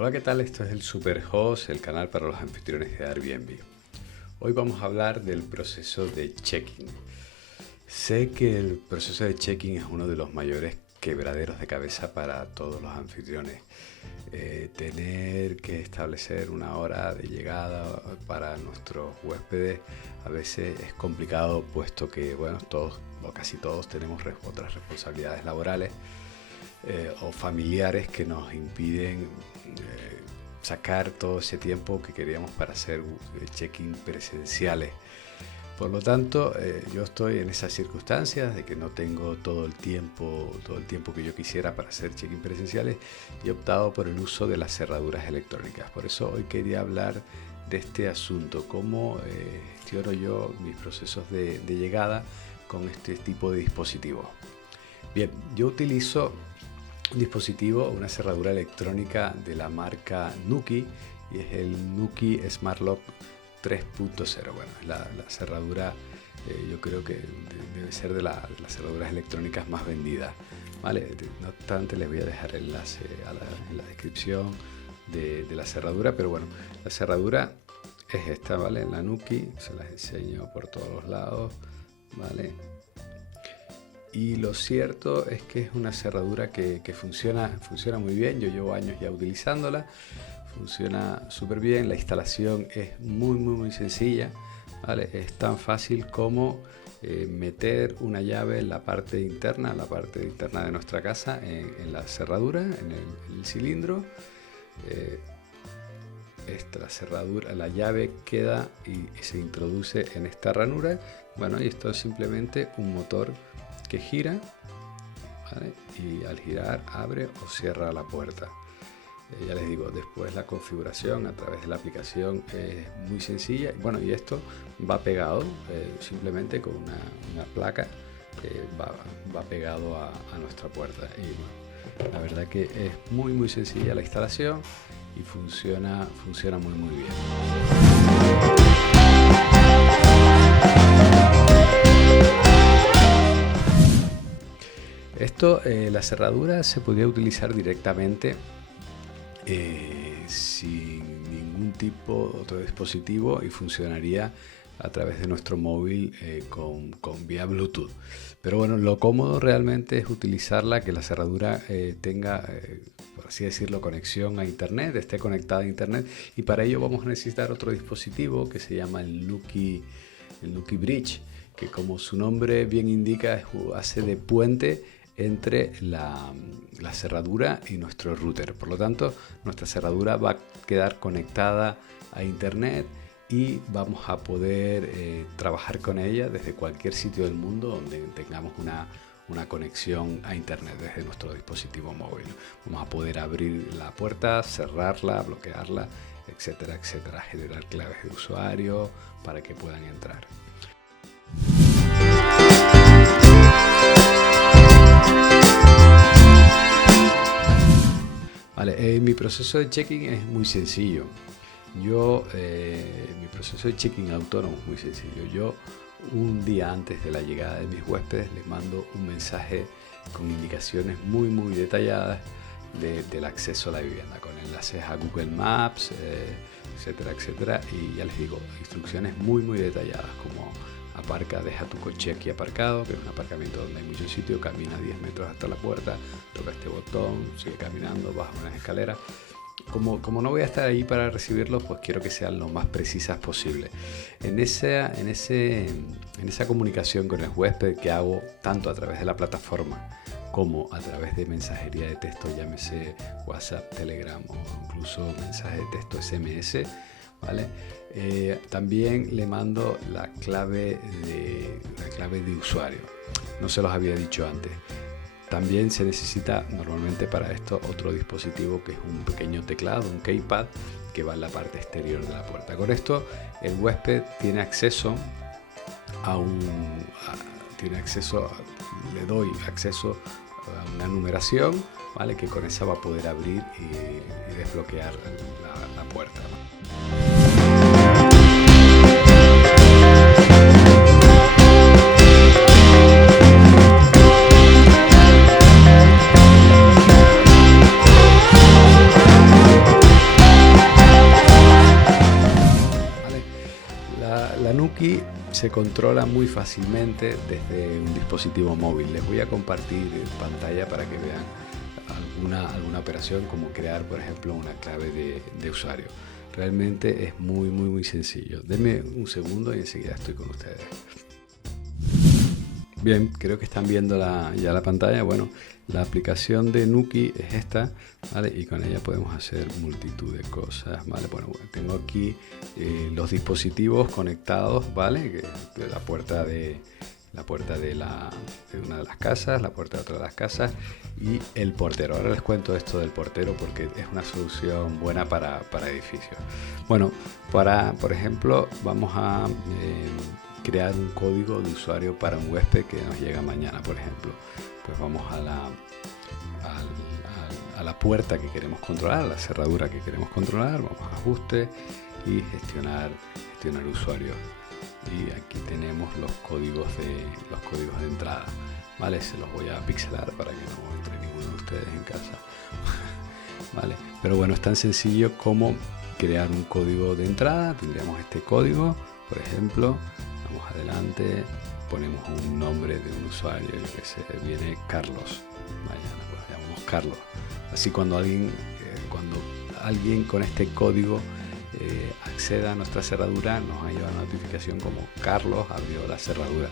Hola, ¿qué tal? Esto es el Superhost, el canal para los anfitriones de Airbnb. Hoy vamos a hablar del proceso de check-in. Sé que el proceso de check-in es uno de los mayores quebraderos de cabeza para todos los anfitriones. Tener que establecer una hora de llegada para nuestros huéspedes a veces es complicado, puesto que todos o casi todos tenemos otras responsabilidades laborales o familiares que nos impiden sacar todo ese tiempo que queríamos para hacer check-in presenciales. Por lo tanto, yo estoy en esas circunstancias de que no tengo todo el tiempo que yo quisiera para hacer check-in presenciales y he optado por el uso de las cerraduras electrónicas. Por eso hoy quería hablar de este asunto, cómo gestiono yo mis procesos de llegada con este tipo de dispositivos. Bien, yo utilizo un dispositivo, una cerradura electrónica de la marca Nuki, y es el Nuki Smart Lock 3.0. Bueno, la cerradura yo creo que debe ser de las cerraduras electrónicas más vendidas, ¿vale? No obstante, les voy a dejar el enlace en la descripción de la cerradura, pero bueno, la cerradura es esta, ¿vale? La Nuki, se las enseño por todos los lados, ¿vale? Y lo cierto es que es una cerradura que funciona muy bien. Yo llevo años ya utilizándola, funciona súper bien. La instalación es muy sencilla, ¿vale? Es tan fácil como meter una llave en la parte interna de nuestra casa, en la cerradura, en el cilindro. La llave queda y se introduce en esta ranura. Bueno, y esto es simplemente un motor que gira, ¿vale? Y al girar abre o cierra la puerta. Ya les digo, después la configuración a través de la aplicación es muy sencilla. Bueno, y esto va pegado simplemente con una placa que va pegado a nuestra puerta. Y bueno, la verdad que es muy sencilla la instalación y funciona muy bien. La cerradura se podía utilizar directamente sin ningún tipo de otro dispositivo y funcionaría a través de nuestro móvil con vía Bluetooth. Pero bueno, lo cómodo realmente es utilizarla, que la cerradura tenga, por así decirlo, conexión a internet, esté conectada a internet, y para ello vamos a necesitar otro dispositivo que se llama el Nuki Bridge, que como su nombre bien indica, hace de puente entre la cerradura y nuestro router. Por lo tanto, nuestra cerradura va a quedar conectada a internet y vamos a poder trabajar con ella desde cualquier sitio del mundo donde tengamos una conexión a internet desde nuestro dispositivo móvil. Vamos a poder abrir la puerta, cerrarla, bloquearla, etcétera, generar claves de usuario para que puedan entrar. Vale, mi proceso de check-in es muy sencillo. Mi proceso de check-in autónomo es muy sencillo. Yo, un día antes de la llegada de mis huéspedes, les mando un mensaje con indicaciones muy detalladas del acceso a la vivienda, con enlaces a Google Maps, etcétera, y ya les digo, instrucciones muy detalladas, como deja tu coche aquí aparcado, que es un aparcamiento donde hay mucho sitio, camina 10 metros hasta la puerta, toca este botón, sigue caminando, baja unas escaleras. Como no voy a estar ahí para recibirlos, pues quiero que sean lo más precisas posible. En esa comunicación con el huésped, que hago tanto a través de la plataforma como a través de mensajería de texto, llámese WhatsApp, Telegram o incluso mensaje de texto SMS, ¿vale? También le mando la clave de usuario. No se los había dicho antes. También se necesita normalmente para esto otro dispositivo, que es un pequeño teclado, un keypad, que va en la parte exterior de la puerta. Con esto el huésped tiene acceso le doy acceso a una numeración, ¿vale? Que con esa va a poder abrir y desbloquear la puerta, ¿no? se controla muy fácilmente desde un dispositivo móvil. Les voy a compartir pantalla para que vean alguna operación, como crear, por ejemplo, una clave de usuario. Realmente es muy sencillo. Denme un segundo y enseguida estoy con ustedes. Bien, creo que están viendo ya la pantalla. Bueno, la aplicación de Nuki es esta, ¿vale? Y con ella podemos hacer multitud de cosas, ¿vale? Bueno, tengo aquí los dispositivos conectados, ¿vale? Que la puerta de una de las casas, la puerta de otra de las casas y el portero. Ahora les cuento esto del portero porque es una solución buena para edificios. Bueno, por ejemplo, vamos a crear un código de usuario para un huésped que nos llega mañana, por ejemplo. Pues vamos a la puerta que queremos controlar, a la cerradura que queremos controlar, vamos a ajuste y gestionar usuario. Y aquí tenemos los códigos de entrada, ¿vale? Se los voy a pixelar para que no entre ninguno de ustedes en casa. ¿Vale? Pero bueno, es tan sencillo como crear un código de entrada. Tendríamos este código, por ejemplo. Vamos adelante, ponemos un nombre de un usuario, que se viene Carlos. Mañana pues llamamos Carlos. Así cuando alguien con este código acceda a nuestra cerradura, nos va a llevar una notificación como Carlos abrió la cerradura,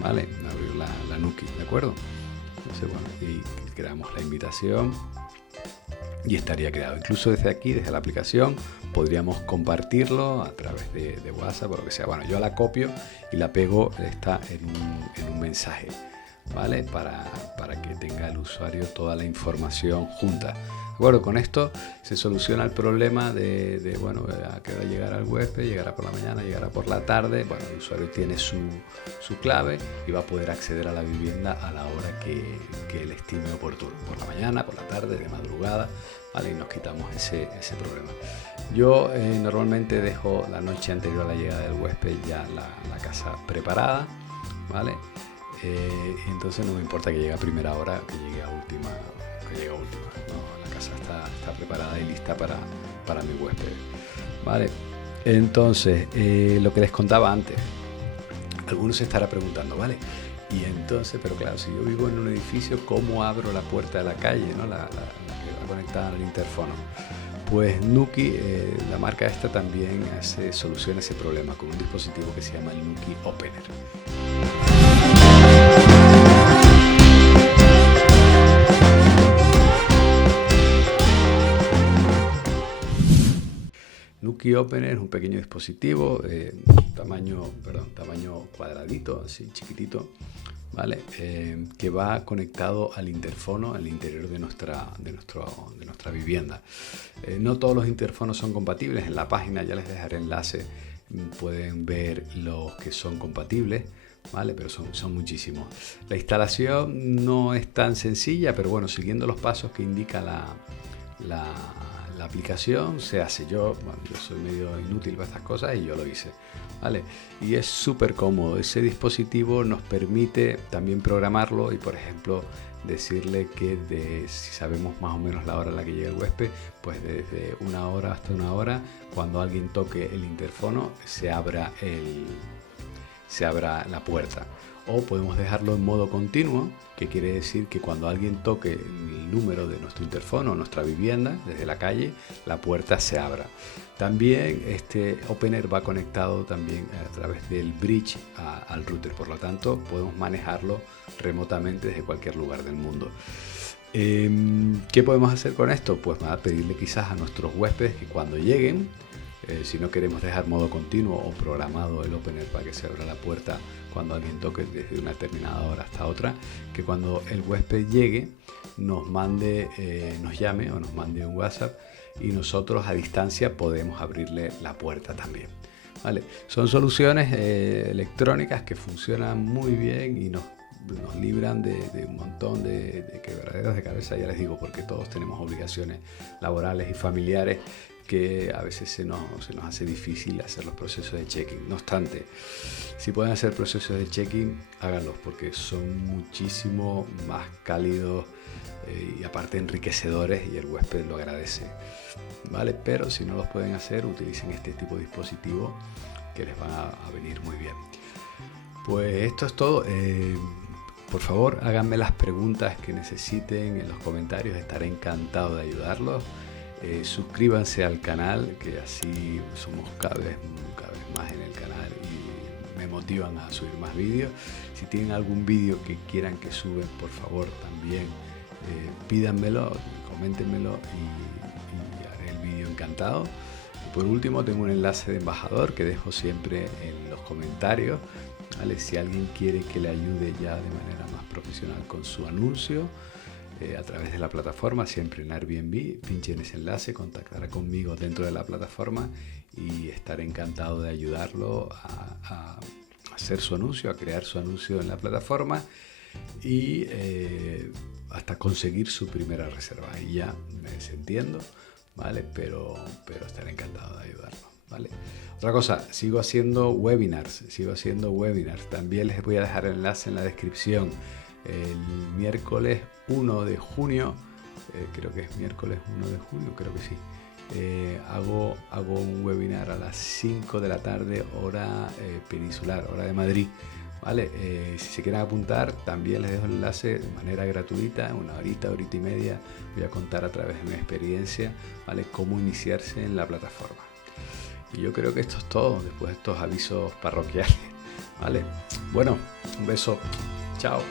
¿vale? Abrió la Nuki, ¿de acuerdo? Entonces, bueno, y creamos la invitación y estaría creado. Incluso desde aquí, desde la aplicación, podríamos compartirlo a través de WhatsApp o lo que sea. Bueno, yo la copio y la pego, está en un mensaje, ¿vale? Para que tenga el usuario toda la información junta. De acuerdo, con esto se soluciona el problema de bueno, a qué hora llegará el huésped, llegará por la mañana, llegará por la tarde. Bueno, el usuario tiene su clave y va a poder acceder a la vivienda a la hora que él estime oportuno, por la mañana, por la tarde, de madrugada, ¿vale? Y nos quitamos ese problema. Yo normalmente dejo la noche anterior a la llegada del huésped ya la casa preparada, ¿vale? Entonces no me importa que llegue a primera hora, que llegue a última, ¿no? La casa está preparada y lista para mi huésped, ¿vale? Entonces, lo que les contaba antes, algunos se estará preguntando, ¿vale? Y entonces, pero claro, si yo vivo en un edificio, ¿cómo abro la puerta de la calle, ¿no? La que va conectada al interfono? Pues Nuki, la marca esta, también soluciona ese problema con un dispositivo que se llama el Nuki Opener. Nuki Opener es un pequeño dispositivo, tamaño cuadradito, así chiquitito, ¿vale? Que va conectado al interfono al interior de nuestra vivienda. No todos los interfonos son compatibles. En la página ya les dejaré enlace, pueden ver los que son compatibles, ¿vale? Pero son muchísimos. La instalación no es tan sencilla, pero bueno, siguiendo los pasos que indica la aplicación se hace. Yo soy medio inútil para estas cosas y yo lo hice, ¿vale? Y es súper cómodo. Ese dispositivo nos permite también programarlo y, por ejemplo, decirle que si sabemos más o menos la hora a la que llega el huésped, pues desde una hora hasta una hora, cuando alguien toque el interfono, se abra la puerta. O podemos dejarlo en modo continuo, que quiere decir que cuando alguien toque el número de nuestro interfono o nuestra vivienda desde la calle, la puerta se abra. También este Opener va conectado también a través del bridge al router, por lo tanto podemos manejarlo remotamente desde cualquier lugar del mundo. ¿Qué podemos hacer con esto? Pues pedirle quizás a nuestros huéspedes que cuando lleguen, si no queremos dejar modo continuo o programado el Opener para que se abra la puerta cuando alguien toque desde una determinada hora hasta otra, que cuando el huésped llegue nos llame o nos mande un WhatsApp y nosotros a distancia podemos abrirle la puerta también, ¿vale? Son soluciones electrónicas que funcionan muy bien y nos libran de un montón de quebraderos de cabeza, ya les digo, porque todos tenemos obligaciones laborales y familiares que a veces se nos hace difícil hacer los procesos de check-in. No obstante, si pueden hacer procesos de check-in, háganlos, porque son muchísimo más cálidos y aparte enriquecedores, y el huésped lo agradece, ¿vale? Pero si no los pueden hacer, utilicen este tipo de dispositivo que les van a venir muy bien. Pues esto es todo. Por favor, háganme las preguntas que necesiten en los comentarios. Estaré encantado de ayudarlos. Suscríbanse al canal, que así somos cada vez más en el canal y me motivan a subir más vídeos. Si tienen algún vídeo que quieran que suben, por favor también pídanmelo, coméntenmelo y haré el vídeo encantado. Y por último, tengo un enlace de embajador que dejo siempre en los comentarios, ¿vale? Si alguien quiere que le ayude ya de manera más profesional con su anuncio a través de la plataforma, siempre en Airbnb, pinche en ese enlace, contactará conmigo dentro de la plataforma y estaré encantado de ayudarlo a hacer su anuncio, a crear su anuncio en la plataforma y hasta conseguir su primera reserva. Ahí ya me desentiendo, ¿vale? Pero estaré encantado de ayudarlo, ¿vale? Otra cosa, sigo haciendo webinars. También les voy a dejar el enlace en la descripción. El miércoles 1 de junio, creo que es miércoles 1 de junio, creo que sí. Hago un webinar a las 5 de la tarde, hora peninsular, hora de Madrid, ¿vale? Si se quieren apuntar, también les dejo el enlace de manera gratuita, una horita y media. Voy a contar a través de mi experiencia, ¿vale? Cómo iniciarse en la plataforma. Y yo creo que esto es todo, después de estos avisos parroquiales, ¿vale? Bueno, un beso, chao.